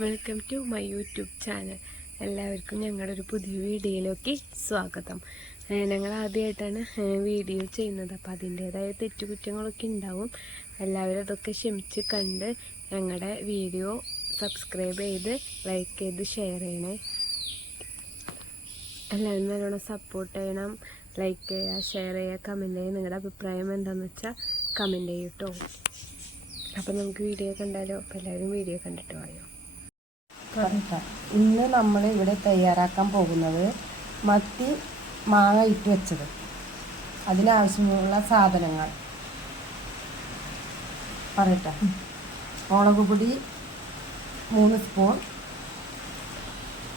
Welcome to my YouTube channel. എല്ലാവർക്കും ഞങ്ങളുടെ ഒരു പുതിയ വീഡിയോയിലേക്ക് സ്വാഗതം. ഞങ്ങൾ ആദ്യമായിട്ടാണ് വീഡിയോ ചെയ്യുന്നത്, അപ്പോൾ അതിൻ്റേതായ തെറ്റുകുറ്റങ്ങളൊക്കെ ഉണ്ടാവും. എല്ലാവരും അതൊക്കെ ക്ഷമിച്ച് കണ്ട് ഞങ്ങളുടെ വീഡിയോ സബ്സ്ക്രൈബ് ചെയ്ത് ലൈക്ക് ചെയ്ത് ഷെയർ ചെയ്യണേ. എല്ലാവരും നല്ലോണം സപ്പോർട്ട് ചെയ്യണം. ലൈക്ക് ചെയ്യുക, ഷെയർ ചെയ്യുക, കമൻറ്റ് ചെയ്യുക. നിങ്ങളുടെ അഭിപ്രായം എന്താണെന്ന് വെച്ചാൽ കമൻറ്റ് ചെയ്യും കേട്ടോ. അപ്പോൾ നമുക്ക് വീഡിയോ കണ്ടാലോ? അപ്പോൾ എല്ലാവരും വീഡിയോ കണ്ടിട്ട് വായോ. ഇന്ന് നമ്മൾ ഇവിടെ തയ്യാറാക്കാൻ പോകുന്നത് മത്തി മാങ്ങ ഇട്ട് വെച്ചത്. അതിനാവശ്യമുള്ള സാധനങ്ങൾ പറയട്ടെ. മുളക് പൊടി 3 സ്പൂൺ,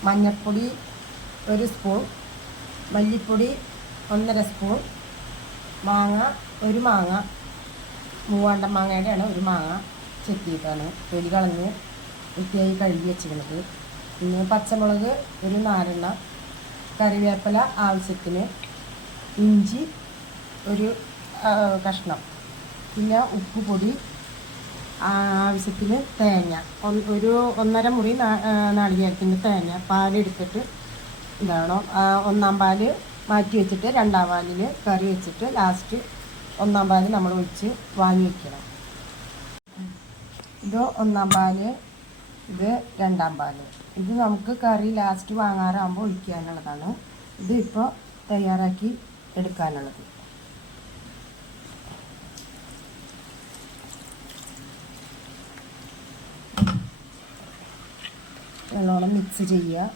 മഞ്ഞൾപ്പൊടി 1 സ്പൂൺ, മല്ലിപ്പൊടി 1.5 സ്പൂൺ, മാങ്ങ 1 മാങ്ങ, മൂവാണ്ടൻ മാങ്ങയുടെയാണ് 1 മാങ്ങ ചെത്തിയിട്ടാണ് തൊലി കളഞ്ഞ് വൃത്തിയായി കഴുകി വെച്ചിരുന്നത്. പിന്നെ പച്ചമുളക് 1 4 കറിവേപ്പില ആവശ്യത്തിന്, ഇഞ്ചി 1 കഷ്ണം, പിന്നെ ഉപ്പ് പൊടി ആവശ്യത്തിന്, തേങ്ങ 1.5 മുറി നാളികേരത്തിൻ്റെ തേങ്ങ, പാലെടുത്തിട്ട് എന്താണോ 1-ാം പാല് മാറ്റി വെച്ചിട്ട് 2-ാം പാലിൽ കറി വെച്ചിട്ട് ലാസ്റ്റ് 1-ാം പാല് നമ്മൾ ഒഴിച്ച് വാങ്ങി വയ്ക്കണം. ഇത് 1-ാം പാല്, ഇത് 2-ാം പാല്. ഇത് നമുക്ക് കറി ലാസ്റ്റ് വാങ്ങാറാകുമ്പോൾ ഒഴിക്കാനുള്ളതാണ്. ഇത് ഇപ്പോൾ തയ്യാറാക്കി എടുക്കാനുള്ളത്. നല്ലോണം മിക്സ് ചെയ്യുക.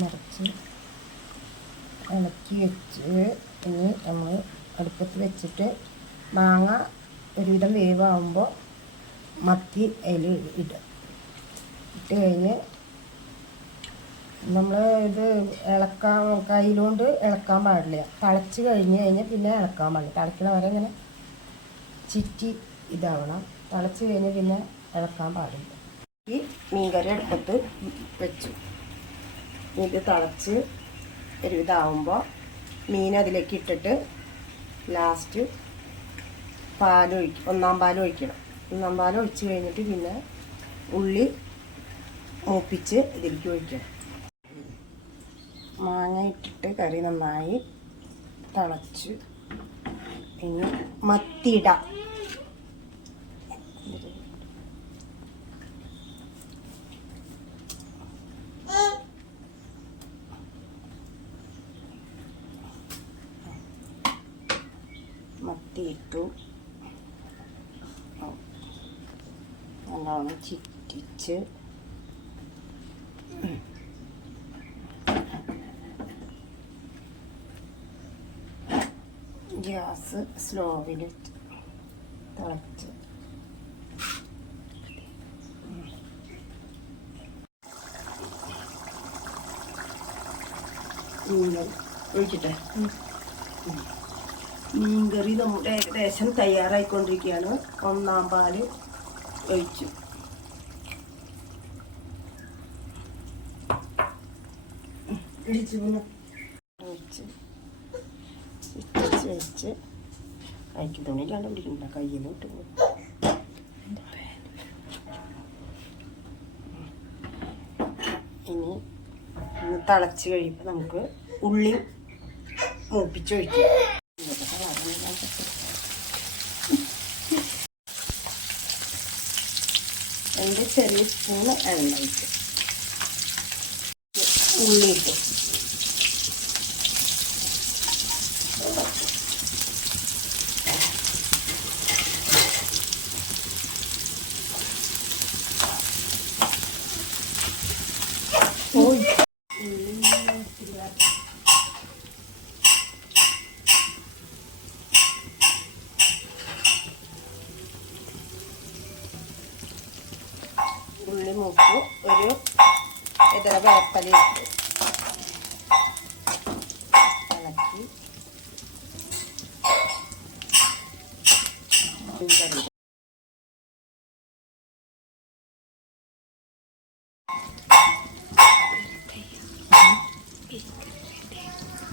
നിറച്ച് ഇളക്കി വെച്ച് ഇനി നമ്മൾ അടുപ്പത്ത് വെച്ചിട്ട് മാങ്ങ ഒരുവിധം വേവാകുമ്പോൾ മത്തി അതിൽ ഇട്ട് കഴിഞ്ഞ് നമ്മൾ ഇത് കയ്യിലുകൊണ്ട് ഇളക്കാൻ പാടില്ല. തിളച്ച് കഴിഞ്ഞാൽ പിന്നെ ഇളക്കാൻ പാടില്ല. തിളക്കണ വരെ ഇങ്ങനെ ചിറ്റി ഇതാവണം. തിളച്ച് കഴിഞ്ഞ് പിന്നെ ഇളക്കാൻ പാടില്ല. ഈ മീൻകറി അടുപ്പത്ത് വെച്ചു. ഇത് തിളച്ച് ഒരുവിധമാകുമ്പോൾ മീൻ അതിലേക്ക് ഇട്ടിട്ട് ലാസ്റ്റ് പാലൊഴിക്കും. 1-ാം പാൽ ഒഴിക്കണം. 1-ാം പാൽ ഒഴിച്ച് കഴിഞ്ഞിട്ട് പിന്നെ ഉള്ളി മൂപ്പിച്ച് ഇതിലേക്ക് ഒഴിക്കണം. മാങ്ങ ഇട്ടിട്ട് കറി നന്നായി തിളച്ച് ഇനി മത്തിയിടാം. മത്തി ഇട്ടു. നല്ലോണം ചിറ്റിച്ച് ഗ്യാസ് സ്ലോവിൽ തിളച്ച് ഒഴിക്കട്ടെ. മീൻകറി നമ്മുടെ ഏകദേശം തയ്യാറായിക്കൊണ്ടിരിക്കുകയാണ്. 1-ാം പാല് ഒഴിച്ചു. ഒഴിച്ച് വെച്ച് കൈക്ക് തുണിയിലാണ്ട് പിടിക്കണ്ട, കയ്യിൽ വിട്ട് പോകും. ഇനി തിളച്ച് കഴിയുമ്പോൾ നമുക്ക് ഉള്ളി മൂപ്പിച്ചൊഴിക്കാം. രണ്ട് ചെറിയ സ്പൂണ് എണ്ണ ഇട്ട് ഉള്ളി ഇട്ട് ഉള്ളി മൂപ്പ് 1 ഇതര വേപ്പല ഇട്ട് ഇളക്കി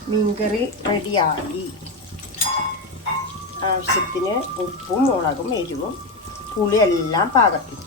മീൻകറി റെഡിയായി. ആവശ്യത്തിന് ഉപ്പും മുളകും എരിവും പുളിയെല്ലാം പാകത്തിൽ.